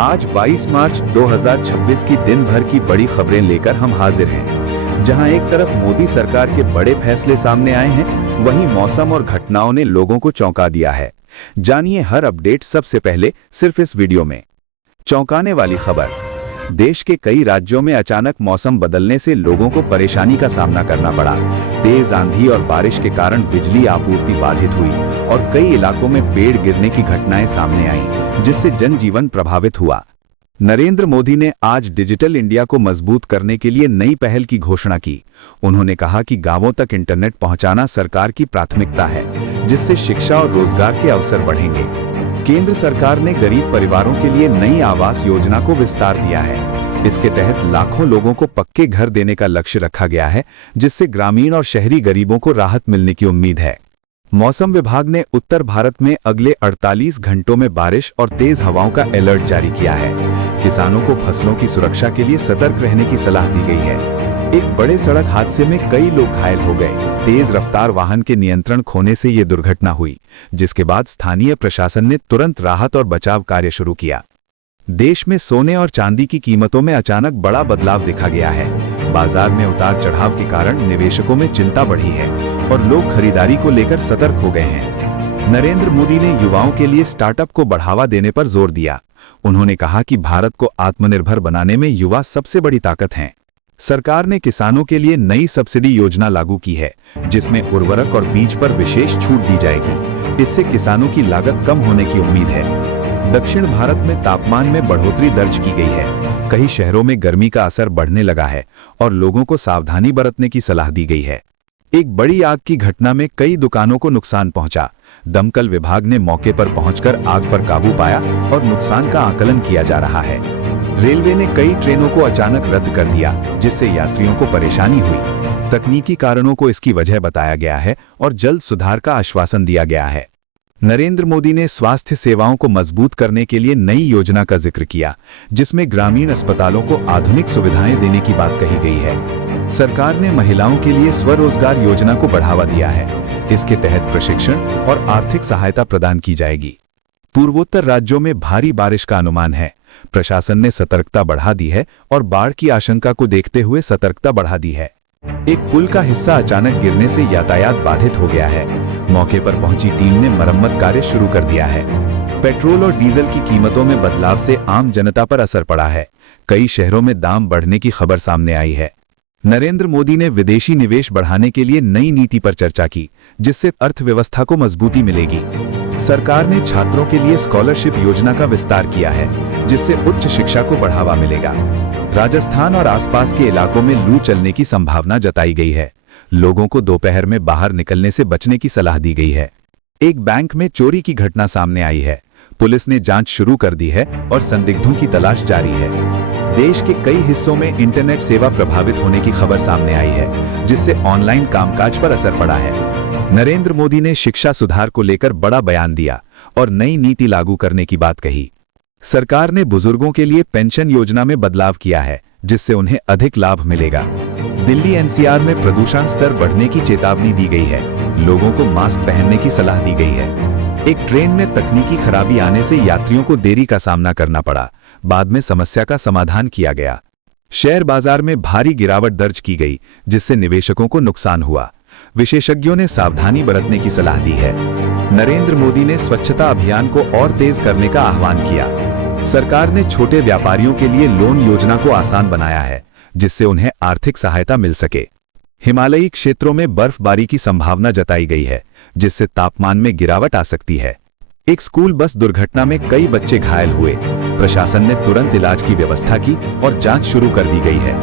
आज 22 मार्च 2026 की दिन भर की बड़ी खबरें लेकर हम हाजिर हैं। जहां एक तरफ मोदी सरकार के बड़े फैसले सामने आए हैं, वहीं मौसम और घटनाओं ने लोगों को चौंका दिया है। जानिए हर अपडेट सबसे पहले सिर्फ इस वीडियो में। चौंकाने वाली खबर। देश के कई राज्यों में अचानक मौसम बदलने से लोगों को परेशानी का सामना करना पड़ा। तेज आंधी और बारिश के कारण बिजली आपूर्ति बाधित हुई और कई इलाकों में पेड़ गिरने की घटनाएं सामने आईं, जिससे जनजीवन प्रभावित हुआ। नरेंद्र मोदी ने आज डिजिटल इंडिया को मजबूत करने के लिए नई पहल की घोषणा की। उन्होंने कहा कि गांवों तक इंटरनेट पहुंचाना सरकार की प्राथमिकता है, जिससे शिक्षा और रोजगार के अवसर बढ़ेंगे। केंद्र सरकार ने गरीब परिवारों के लिए नई आवास योजना को विस्तार दिया है। इसके तहत लाखों लोगों को पक्के घर देने का लक्ष्य रखा गया है, जिससे ग्रामीण और शहरी गरीबों को राहत मिलने की उम्मीद है। मौसम विभाग ने उत्तर भारत में अगले 48 घंटों में बारिश और तेज हवाओं का अलर्ट जारी किया है। किसानों को फसलों की सुरक्षा के लिए सतर्क रहने की सलाह दी गई है। एक बड़े सड़क हादसे में कई लोग घायल हो गए। तेज रफ्तार वाहन के नियंत्रण खोने से ये दुर्घटना हुई, जिसके बाद स्थानीय प्रशासन ने तुरंत राहत और बचाव कार्य शुरू किया। देश में सोने और चांदी की कीमतों में अचानक बड़ा बदलाव देखा गया है। बाजार में उतार चढ़ाव के कारण निवेशकों में चिंता बढ़ी है और लोग खरीदारी को लेकर सतर्क हो गए हैं। नरेंद्र मोदी ने युवाओं के लिए स्टार्टअप को बढ़ावा देने पर जोर दिया। उन्होंने कहा कि भारत को आत्मनिर्भर बनाने में युवा सबसे बड़ी ताकत हैं। सरकार ने किसानों के लिए नई सब्सिडी योजना लागू की है, जिसमें उर्वरक और बीज पर विशेष छूट दी जाएगी। इससे किसानों की लागत कम होने की उम्मीद है। दक्षिण भारत में तापमान में बढ़ोतरी दर्ज की गई है। कई शहरों में गर्मी का असर बढ़ने लगा है और लोगों को सावधानी बरतने की सलाह दी गई है। एक बड़ी आग की घटना में कई दुकानों को नुकसान पहुंचा। दमकल विभाग ने मौके पर पहुंचकर आग पर काबू पाया और नुकसान का आकलन किया जा रहा है। रेलवे ने कई ट्रेनों को अचानक रद्द कर दिया, जिससे यात्रियों को परेशानी हुई। तकनीकी कारणों को इसकी वजह बताया गया है और जल्द सुधार का आश्वासन दिया गया है। नरेंद्र मोदी ने स्वास्थ्य सेवाओं को मजबूत करने के लिए नई योजना का जिक्र किया, जिसमें ग्रामीण अस्पतालों को आधुनिक सुविधाएं देने की बात कही गई है। सरकार ने महिलाओं के लिए स्वरोजगार योजना को बढ़ावा दिया है। इसके तहत प्रशिक्षण और आर्थिक सहायता प्रदान की जाएगी। पूर्वोत्तर राज्यों में भारी बारिश का अनुमान है। प्रशासन ने सतर्कता बढ़ा दी है और बाढ़ की आशंका को देखते हुए सतर्कता बढ़ा दी है। एक पुल का हिस्सा अचानक गिरने से यातायात बाधित हो गया है। मौके पर पहुंची टीम ने मरम्मत कार्य शुरू कर दिया है। पेट्रोल और डीजल की कीमतों में बदलाव से आम जनता पर असर पड़ा है। कई शहरों में दाम बढ़ने की खबर सामने आई है। नरेंद्र मोदी ने विदेशी निवेश बढ़ाने के लिए नई नीति पर चर्चा की, जिससे अर्थव्यवस्था को मजबूती मिलेगी। सरकार ने छात्रों के लिए स्कॉलरशिप योजना का विस्तार किया है, जिससे उच्च शिक्षा को बढ़ावा मिलेगा। राजस्थान और आसपास के इलाकों में लू चलने की संभावना जताई गई है। लोगों को दोपहर में बाहर निकलने से बचने की सलाह दी गई है। एक बैंक में चोरी की घटना सामने आई है। पुलिस ने जांच शुरू कर दी है और संदिग्धों की तलाश जारी है। देश के कई हिस्सों में इंटरनेट सेवा प्रभावित होने की खबर सामने आई है, जिससे ऑनलाइन कामकाज पर असर पड़ा है। नरेंद्र मोदी ने शिक्षा सुधार को लेकर बड़ा बयान दिया और नई नीति लागू करने की बात कही। सरकार ने बुजुर्गों के लिए पेंशन योजना में बदलाव किया है, जिससे उन्हें अधिक लाभ मिलेगा। दिल्ली एनसीआर में प्रदूषण स्तर बढ़ने की चेतावनी दी गई है। लोगों को मास्क पहनने की सलाह दी गई है। एक ट्रेन में तकनीकी खराबी आने से यात्रियों को देरी का सामना करना पड़ा। बाद में समस्या का समाधान किया गया। शेयर बाजार में भारी गिरावट दर्ज की गई, जिससे निवेशकों को नुकसान हुआ। विशेषज्ञों ने सावधानी बरतने की सलाह दी है। नरेंद्र मोदी ने स्वच्छता अभियान को और तेज करने का आह्वान किया। सरकार ने छोटे व्यापारियों के लिए लोन योजना को आसान बनाया है, जिससे उन्हें आर्थिक सहायता मिल सके। हिमालयी क्षेत्रों में बर्फबारी की संभावना जताई गई है, जिससे तापमान में गिरावट आ सकती है। एक स्कूल बस दुर्घटना में कई बच्चे घायल हुए। प्रशासन ने तुरंत इलाज की व्यवस्था की और जांच शुरू कर दी गई है।